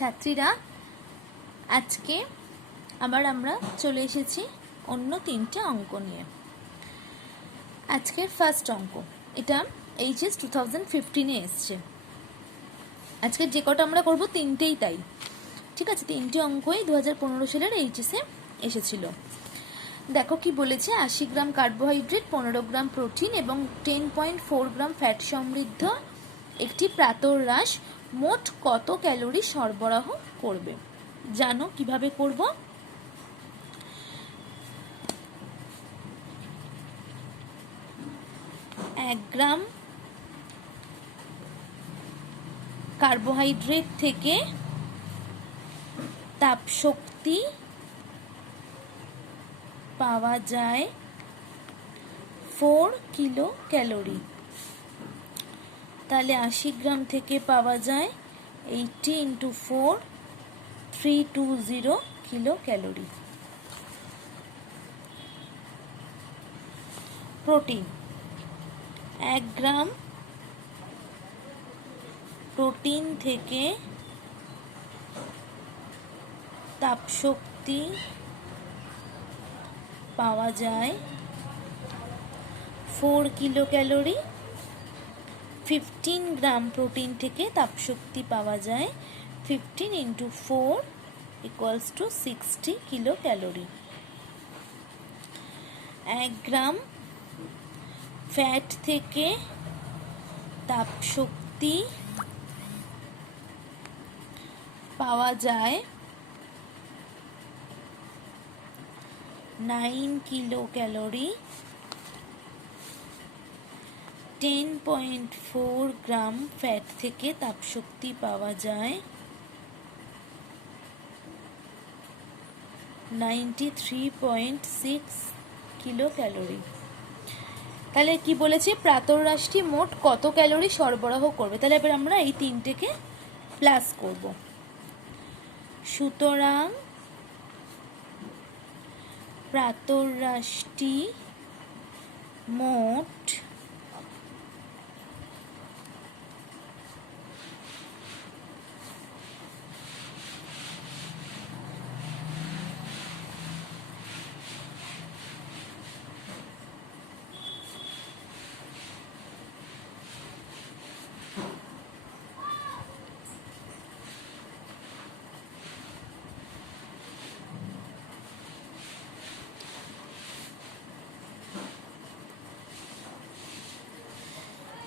ছাত্রীরা, আজকে আবার আমরা চলে এসেছি অন্য তিনটে অঙ্ক নিয়ে। আজকের ফার্স্ট অঙ্ক, এটা এইচএস 2015-এ এসছে। আজকে যে কটা আমরা করব তিনটেই তাই, ঠিক আছে? তিনটে অঙ্কই 2015 সালের এইচএসে এসেছিল। দেখো কি বলেছে, 80 গ্রাম কার্বোহাইড্রেট, 15 গ্রাম প্রোটিন এবং 10.4 গ্রাম ফ্যাট সমৃদ্ধ একটি প্রাতরাশ মোট কত ক্যালোরি সরবরাহ করবে। জানো কিভাবে করব? এক গ্রাম কার্বোহাইড্রেট থেকে তাপশক্তি পাওয়া যায় 4 কিলো ক্যালোরি। তাহলে 80 গ্রাম থেকে পাওয়া যায় 80 × 4 320 kilo calorie. Protein, 1 gram protein থেকে তাপশক্তি পাওয়া যায় 4 কিলো ক্যালোরি। 15 গ্রাম প্রোটিন থেকে তাপশক্তি পাওয়া যায় 15 × 4 = 60 কিলো ক্যালোরি। 1 গ্রাম ফ্যাট থেকে তাপশক্তি পাওয়া যায় 9 কিলো ক্যালোরি। 10.4 গ্রাম ফ্যাট থেকে তাপশক্তি পাওয়া যায় 93.6 কিলো ক্যালোরি। তাহলে কি বলেছে, প্রাতরাশটি মোট কত ক্যালোরি সরবরাহ করবে। তাহলে এবার আমরা এই তিনটেকে প্লাস করব। সুতরাং প্রাতরাশটি মোট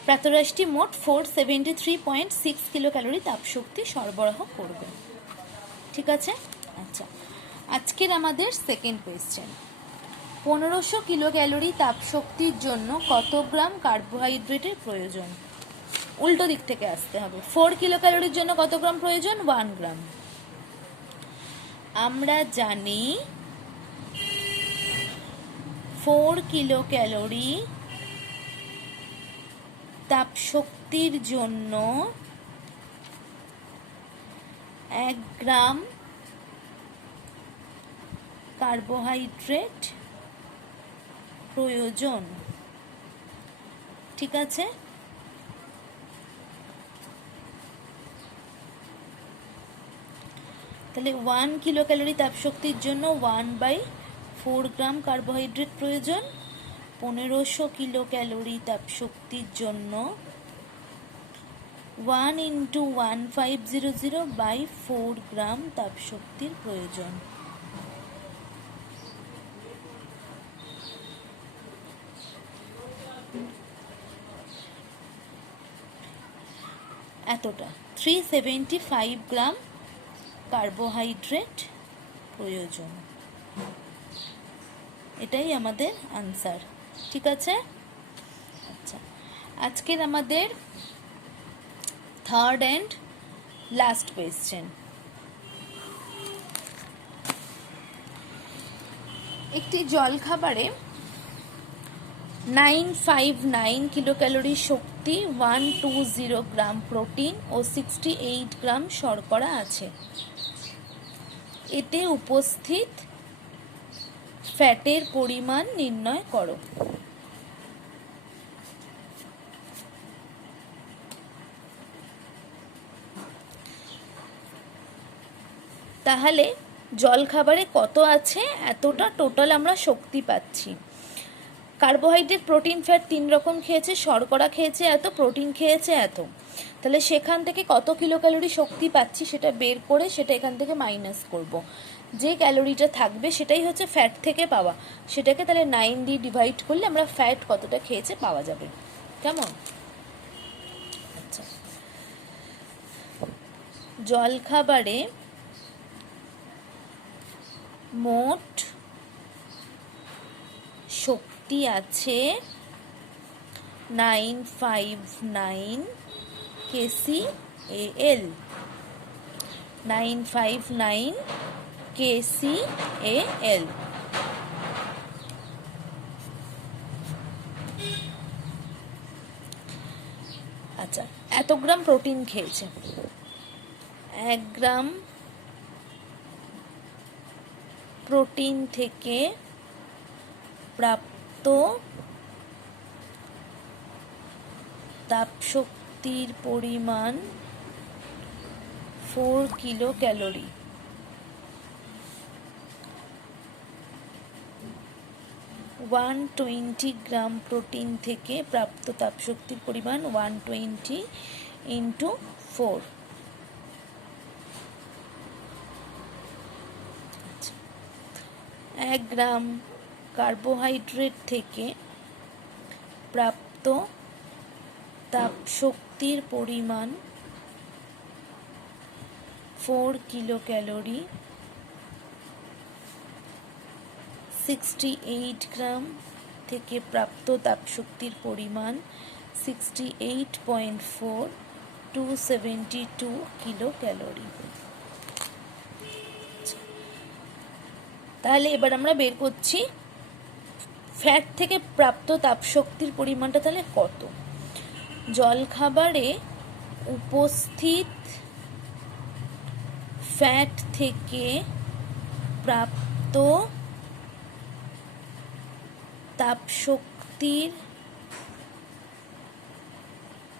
প্রাতরাশটি মোট 473.6 কিলো ক্যালোরি তাপশক্তি সরবরাহ করবে। ঠিক আছে? আচ্ছা, আজকের আমাদের সেকেন্ড কোয়েশ্চেন, 1500 কিলো ক্যালোরি তাপশক্তির জন্য কত গ্রাম কার্বোহাইড্রেটের প্রয়োজন? উল্টো দিক থেকে আসতে হবে। 4 কিলো ক্যালোরির জন্য কত গ্রাম প্রয়োজন? 1 গ্রাম। আমরা জানি 4 কিলো ক্যালোরি তাপশক্তির জন্য 1 গ্রাম কার্বোহাইড্রেট প্রয়োজন। ঠিক আছে? তাহলে 1 কিলো ক্যালোরি তাপশক্তির জন্য 1/4 গ্রাম কার্বোহাইড্রেট প্রয়োজন। 1500 কিলো ক্যালোরি তাপশক্তির জন্য 1 × 1500/4 গ্রাম তাপশক্তির প্রয়োজন। এতটা 375 গ্রাম কার্বোহাইড্রেট প্রয়োজন। এটাই আমাদের আনসার। ঠিক আছে? আচ্ছা, আজকের আমাদের থার্ড অ্যান্ড লাস্ট কোয়েশ্চেন, একটি জলখাবারে 959 কিলো ক্যালোরি শক্তি, 120 গ্রাম প্রোটিন ও 68 গ্রাম শর্করা আছে। এতে উপস্থিত ফ্যাটের পরিমাণ নির্ণয় করো। তাহলে জলখাবারে কত আছে, এতটা টোটাল আমরা শক্তি পাচ্ছি। কার্বোহাইড্রেট, প্রোটিন, ফ্যাট 3 রকম খেয়েছে, শর্করা খেয়েছে এত, প্রোটিন খেয়েছে এত। তাহলে সেখান থেকে কত কিলো ক্যালোরি শক্তি পাচ্ছি সেটা বের করে সেটা এখান থেকে মাইনাস করব। যে ক্যালোরিটা থাকবে সেটাই হচ্ছে ফ্যাট থেকে পাওয়া, সেটাকে তাহলে 9 দিয়ে ডিভাইড করলে আমরা ফ্যাট কতটা খেয়েছে পাওয়া যাবে। কেমন? আচ্ছা, জলখাবারে মোট শক্তি আছে 959 kcal, 959 kcal। আচ্ছা, এত গ্রাম প্রোটিন খেয়েছে, 1 গ্রাম প্রোটিন থেকে প্রাপ্ত তাপশক্তির পরিমাণ 4 কিলো ক্যালোরি। 120 গ্রাম প্রোটিন থেকে প্রাপ্ত তাপশক্তির পরিমাণ 120 ইন্টু 4। 1 গ্রাম কার্বোহাইড্রেট থেকে প্রাপ্ত তাপশক্তির পরিমাণ 4 কিলো ক্যালোরি। 68 গ্রাম থেকে প্রাপ্ত তাপশক্তির পরিমাণ 68.4, 272 কিলো ক্যালোরি। তাহলে এবার আমরা বের করছি ফ্যাট থেকে প্রাপ্ত তাপশক্তির পরিমাণটা তাহলে কত। জলখাবারে উপস্থিত ফ্যাট থেকে প্রাপ্ত তাপশক্তির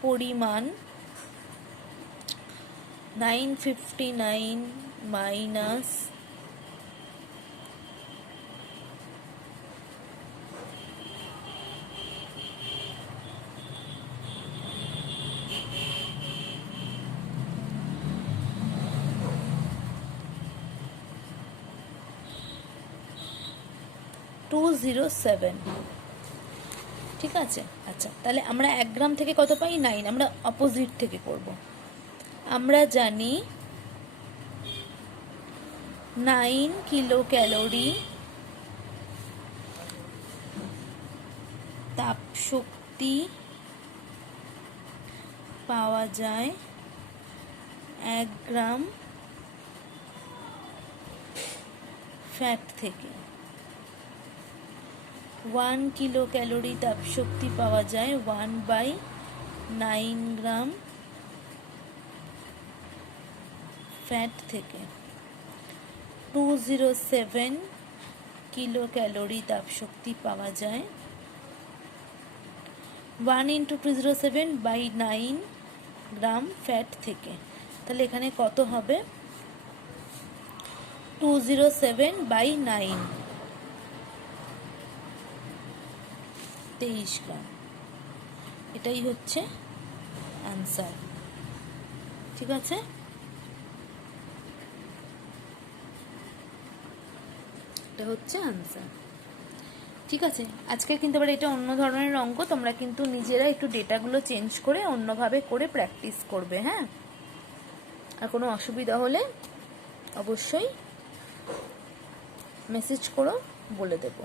পরিমাণ 959 মাইনাস 207। ঠিক আছে। আচ্ছা, তাহলে আমরা 1 গ্রাম থেকে কত পাই? 9। আমরা অপোজিট থেকে করব। আমরা জানি 9 কিলো ক্যালোরি তাপশক্তি পাওয়া যায় 1 গ্রাম ফ্যাট থেকে। 1 কিলো ক্যালোরি তাপশক্তি পাওয়া যায় 1/9 গ্রাম ফ্যাট থেকে। 207 কিলো ক্যালোরি তাপশক্তি পাওয়া যায় 1 × 207/9 গ্রাম ফ্যাট থেকে। তাহলে এখানে কত হবে? 207/9, 23 গ্রাম। এটাই হচ্ছে আনসার। ঠিক আছে, এটা হচ্ছে আনসার। ঠিক আছে, আজকে কিন্তু আবার এটা অন্য ধরনের অঙ্ক, তোমরা কিন্তু নিজেরা একটু ডেটাগুলো চেঞ্জ করে অন্যভাবে করে প্র্যাকটিস করবে। হ্যাঁ, আর কোনো অসুবিধা হলে অবশ্যই মেসেজ করো, বলে দেবো।